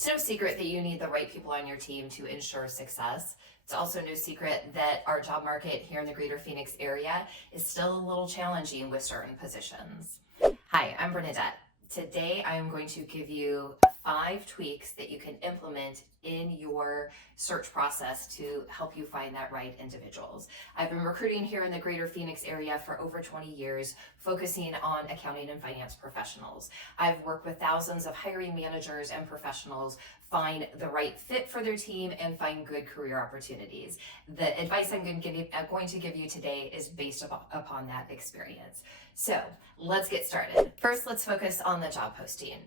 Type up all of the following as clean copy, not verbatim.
It's no secret that you need the right people on your team to ensure success. It's also no secret that our job market here in the greater Phoenix area is still a little challenging with certain positions. Hi, I'm Bernadette. Today I am going to give you 5 tweaks that you can implement in your search process to help you find that right individuals. I've been recruiting here in the greater Phoenix area for over 20 years, focusing on accounting and finance professionals. I've worked with thousands of hiring managers and professionals find the right fit for their team and find good career opportunities. The advice I'm going to give you today is based upon that experience. So let's get started. First, let's focus on the job posting.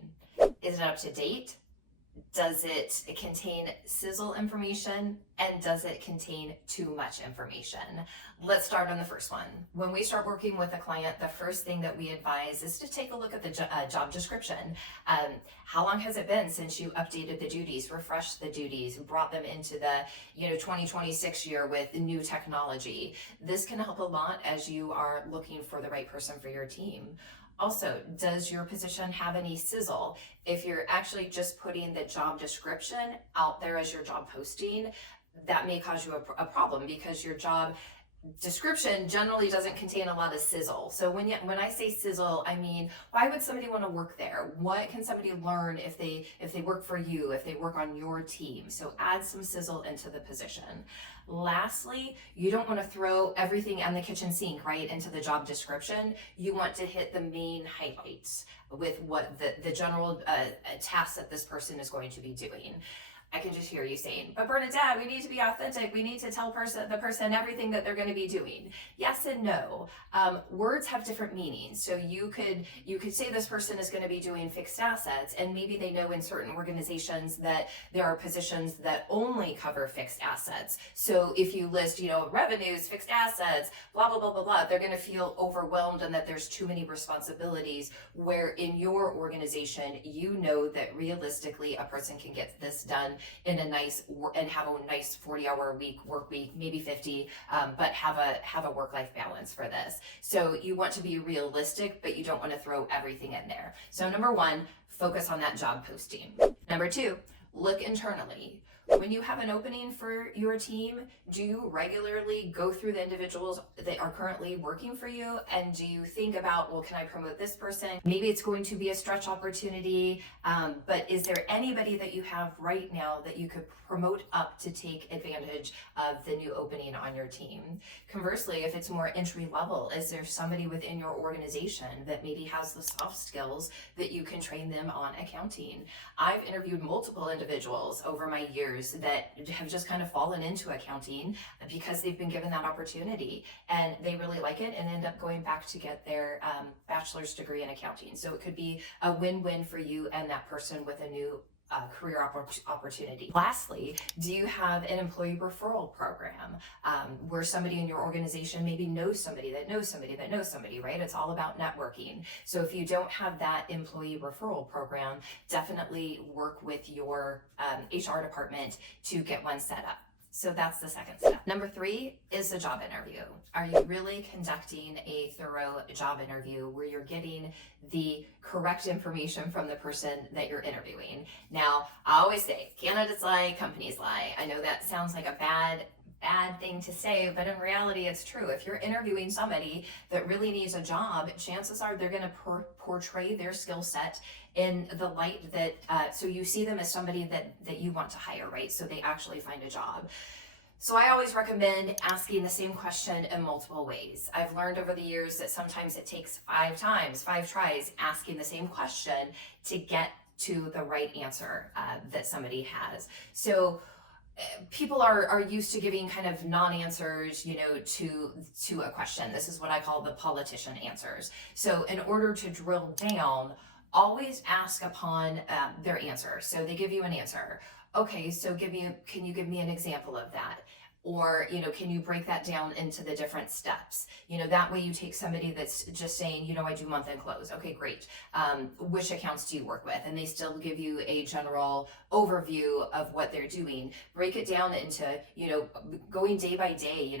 Is it up to date? Does it contain sizzle information? And does it contain too much information? Let's start on the first one. When we start working with a client, the first thing that we advise is to take a look at the job description. How long has it been since you updated the duties, refreshed the duties, brought them into the 2026 year with new technology? This can help a lot as you are looking for the right person for your team. Also, does your position have any sizzle? If you're actually just putting the job description out there as your job posting, that may cause you a problem because your job description generally doesn't contain a lot of sizzle. So when I say sizzle, I mean, why would somebody want to work there? What can somebody learn if they work for you, if they work on your team? So add some sizzle into the position. Lastly, you don't want to throw everything on the kitchen sink right into the job description. You want to hit the main highlights with what the general tasks that this person is going to be doing. I can just hear you saying, but Bernadette, we need to be authentic. We need to tell the person everything that they're going to be doing. Yes and no. Words have different meanings. So you could say this person is going to be doing fixed assets, and maybe they know in certain organizations that there are positions that only cover fixed assets. So if you list, revenues, fixed assets, blah, blah, blah, blah, blah, they're going to feel overwhelmed and that there's too many responsibilities, where in your organization, you know that realistically a person can get this done in a nice and have a nice 40-hour work week, maybe 50, but have a work-life balance for this. So you want to be realistic, but you don't want to throw everything in there. So number 1, focus on that job posting. Number 2, look internally. When you have an opening for your team, do you regularly go through the individuals that are currently working for you? And do you think about, well, can I promote this person? Maybe it's going to be a stretch opportunity, but is there anybody that you have right now that you could promote up to take advantage of the new opening on your team? Conversely, if it's more entry level, is there somebody within your organization that maybe has the soft skills that you can train them on accounting? I've interviewed multiple individuals over my years that have just kind of fallen into accounting because they've been given that opportunity and they really like it and end up going back to get their bachelor's degree in accounting. So it could be a win-win for you and that person with a new career opportunity. Lastly, do you have an employee referral program where somebody in your organization maybe knows somebody that knows somebody that knows somebody, right? It's all about networking. So if you don't have that employee referral program, definitely work with your HR department to get one set up. So that's the second step. Number 3 is the job interview. Are you really conducting a thorough job interview where you're getting the correct information from the person that you're interviewing? Now, I always say, candidates lie, companies lie. I know that sounds like a bad thing to say, but in reality, it's true. If you're interviewing somebody that really needs a job, chances are they're going to portray their skill set in the light that, so you see them as somebody that you want to hire, right? So they actually find a job. So I always recommend asking the same question in multiple ways. I've learned over the years that sometimes it takes 5 tries, asking the same question to get to the right answer that somebody has. So people are used to giving kind of non-answers, to a question. This is what I call the politician answers. So in order to drill down, always ask upon their answer. So they give you an answer. Okay, so can you give me an example of that? Or, can you break that down into the different steps? That way you take somebody that's just saying, I do month end close. Okay, great. Which accounts do you work with? And they still give you a general overview of what they're doing. Break it down into, going day by day,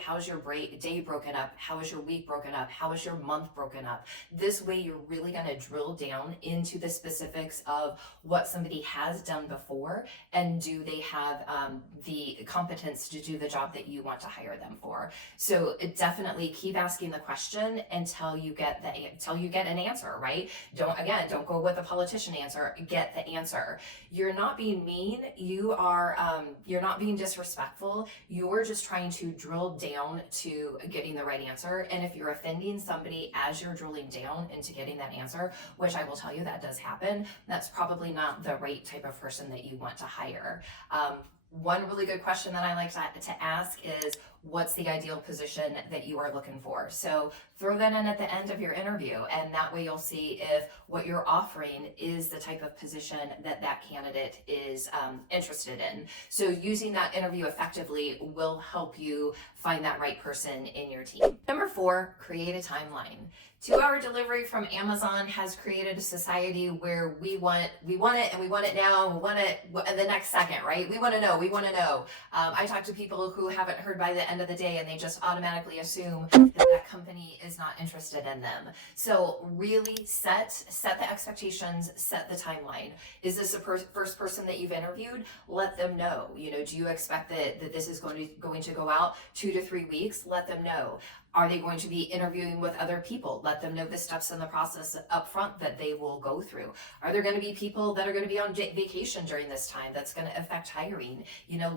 how's your day broken up? How is your week broken up? How is your month broken up? This way you're really going to drill down into the specifics of what somebody has done before, and do they have the competence to do the job that you want to hire them for. So definitely keep asking the question until you get an answer, right? Don't go with a politician answer. Get the answer. You're not being mean. You're not being disrespectful. You're just trying to drill down to getting the right answer. And if you're offending somebody as you're drilling down into getting that answer, which I will tell you that does happen, that's probably not the right type of person that you want to hire. One really good question that I like to ask is, what's the ideal position that you are looking for? So throw that in at the end of your interview, and that way you'll see if what you're offering is the type of position that candidate is interested in. So using that interview effectively will help you find that right person in your team. Number 4, create a timeline. 2-hour delivery from Amazon has created a society where we want it, and we want it now, and we want it the next second, right? We want to know. I talk to people who haven't heard by the end of the day, and they just automatically assume that company is not interested in them. So really set the expectations, set the timeline. Is this the first person that you've interviewed? Let them know. Do you expect that this is going to go out 2 to 3 weeks? Let them know. Are they going to be interviewing with other people? Let them know the steps in the process up front that they will go through. Are there going to be people that are going to be on vacation during this time that's going to affect hiring?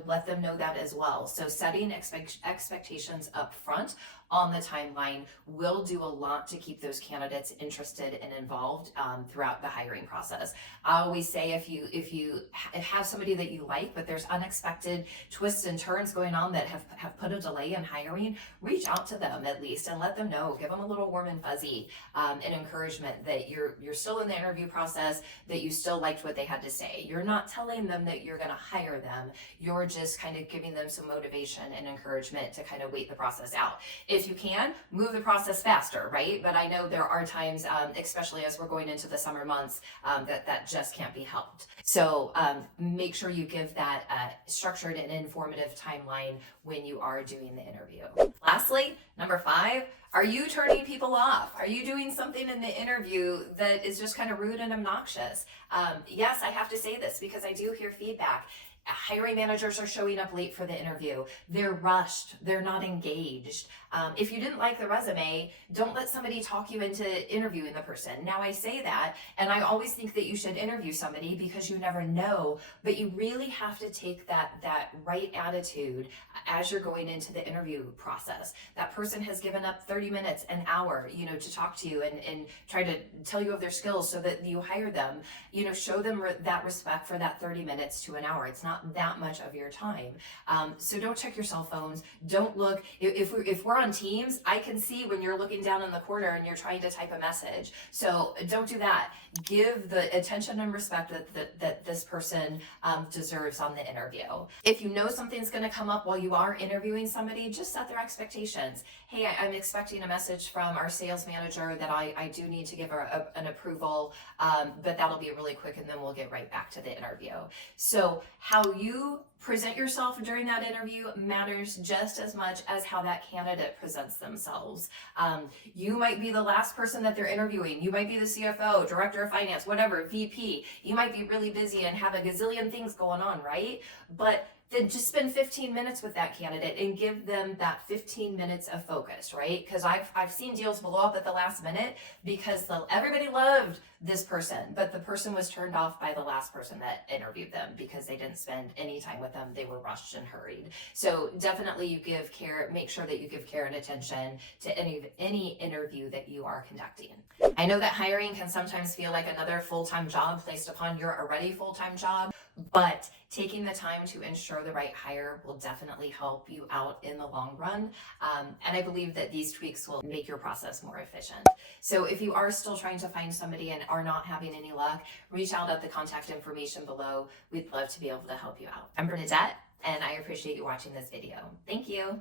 Let them know that as well. So setting expectations up front on the timeline will do a lot to keep those candidates interested and involved throughout the hiring process. I always say, if you have somebody that you like, but there's unexpected twists and turns going on that have put a delay in hiring, reach out to them at least and let them know. Give them a little warm and fuzzy and encouragement that you're still in the interview process, that you still liked what they had to say. You're not telling them that you're going to hire them. You're just kind of giving them some motivation and encouragement to kind of wait the process out. If you can, move the process faster, right? But I know there are times, especially as we're going into the summer months, that just can't be helped. So make sure you give that structured and informative timeline when you are doing the interview. Lastly, number 5, are you turning people off? Are you doing something in the interview that is just kind of rude and obnoxious? Yes, I have to say this because I do hear feedback. Hiring managers are showing up late for the interview. They're rushed. They're not engaged. If you didn't like the resume, don't let somebody talk you into interviewing the person. Now, I say that, and I always think that you should interview somebody because you never know, but you really have to take that right attitude as you're going into the interview process. That person has given up 30 minutes, an hour, to talk to you and try to tell you of their skills so that you hire them. Show them that respect for that 30 minutes to an hour. It's not that much of your time. So don't check your cell phones. Don't look. If we're on Teams, I can see when you're looking down in the corner and you're trying to type a message. So don't do that. Give the attention and respect that this person deserves on the interview. If you know something's going to come up while you are interviewing somebody, just set their expectations. Hey, I'm expecting a message from our sales manager that I do need to give her an approval, but that'll be really quick, and then we'll get right back to the interview. So how you present yourself during that interview matters just as much as how that candidate presents themselves. You might be the last person that they're interviewing. You might be the CFO, director of finance, whatever, VP. You might be really busy and have a gazillion things going on, right? But then just spend 15 minutes with that candidate and give them that 15 minutes of focus, right? Because I've seen deals blow up at the last minute because everybody loved this person, but the person was turned off by the last person that interviewed them because they didn't spend any time with them. They were rushed and hurried. So definitely you give care, make sure that you give care and attention to any interview that you are conducting. I know that hiring can sometimes feel like another full-time job placed upon your already full-time job, but taking the time to ensure the right hire will definitely help you out in the long run. And I believe that these tweaks will make your process more efficient. So if you are still trying to find somebody and are not having any luck, reach out at the contact information below. We'd love to be able to help you out. I'm Bernadette, and I appreciate you watching this video. Thank you.